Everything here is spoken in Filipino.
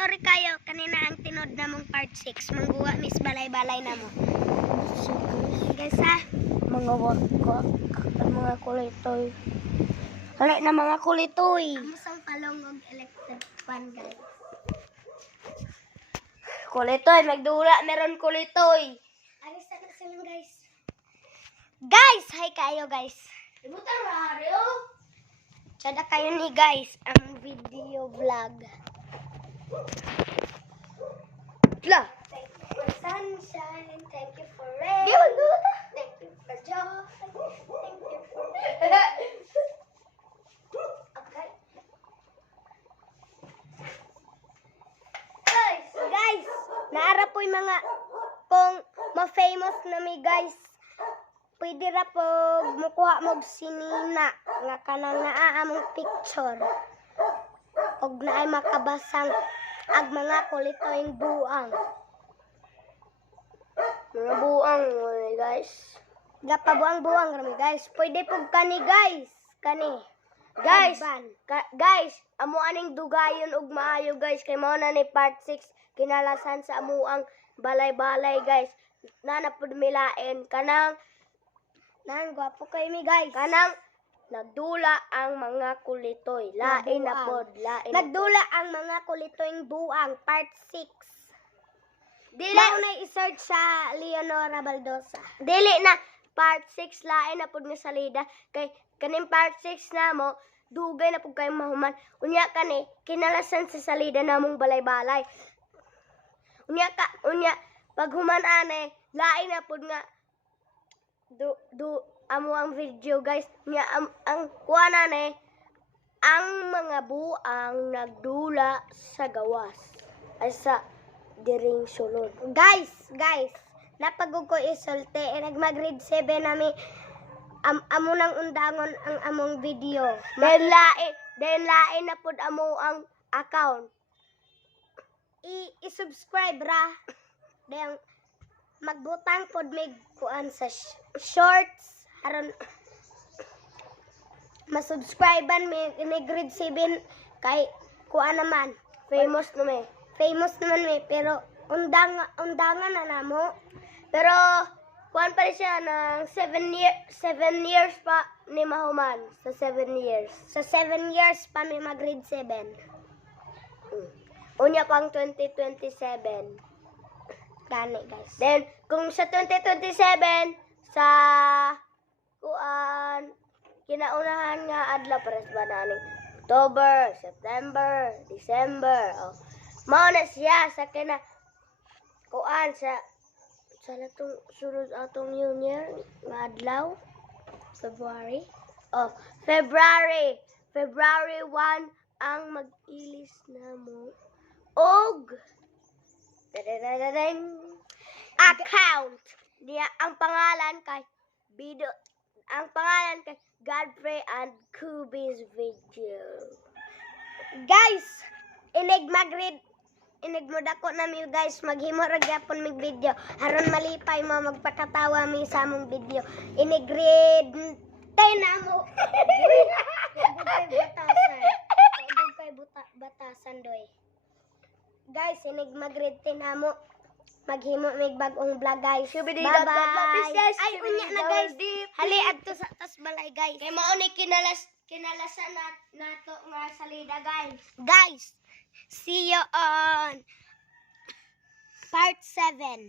sorry kayo. Kanina ang tinod na mong part 6. Mangguwa, miss balay-balay na mo. Guys, ha? Mga wakak at mga kulitoy. Hali na mga kulitoy. Amusang palong og electric fan, guys. Kulitoy, magdula, meron kulitoy. Alis na sila, guys. Guys, hi kayo, guys. Ibutan radio. Sada kayo ni guys ang video vlog. Blah. Thank you for sunshine. Thank you for rain. Di magdula ta. Thank you for joy. Thank you for... Okay. Guys, naara po yung mga kung ma-famous na may guys. Pwede ra po mukuha mog sinina nga kanang naaamong picture. Og naay makabasang ag mga kulitoyng buang. Mga buang guys. Gapabuang-buang rami guys. Pwede po kani guys. Kani. Guys, Advan. guys, amo aning dugayon og maayo guys kay mao na ni part 6 kinalasan sa amuang balay-balay guys. Nana pud milain kanang Nan gwapo kayo mi guys. kanang nagdula ang mga kulitoy. Lain na pod, lain. Nagdula ang mga kulitoyng buang part 6. Dili Mao na i-search sa Leonora Baldosa. dili na part 6 lain na pod nga salida kay kaning part 6 namo dugay na pud kay mahuman. Unya kani kinalasan sa salida namong balay-balay. Unya pag human ane lain na pud nga amo ang video guys. Unya ang kuana ne ang mga buang nagdula sa gawas ay sa diring sulod. Guys, napagod ko isulti. Nagmag-grade 7 nami. Amo nang undangon ang among video. Then lain na pud amo ang account. I-subscribe ra. Then magbutang pod mig kuan sa shorts aron masubscribean mi grade 7 kay kuan naman Famous no me. famous naman mi pero undangan na namo. Pero kuan pa rin siya ng 7 years pa ni mahuman sa 7 years. Sa 7 years pa mi mag grade 7. Unya pang 2027. Gani guys. Then kung sa 2027 sa kuan kinaunahan nga adlaw pares ba naning October, September, December. Oh. Mao na siya sa kina kuan sa latong sunod atong New Year nga adlaw February. Oh, February 1 ang mag-ilis namo og account. Diya ang pangalan kay Godfrey and Kubi's video. Guys, inig mo dako na mi guys, maghimo ra gyapon mig video aron malipay mo magpakatawa mi sa among video. Inig grade 10 na mo. Batasan doy. Guys, inig mag-grade 10 na mo. Maghimo mig bagong vlog guys. Bye-bye. Ay, unya na guys. Hali adto sa tas balay guys. Kay mao ni kinalasan nato nga salida guys. Guys, see you on part 7.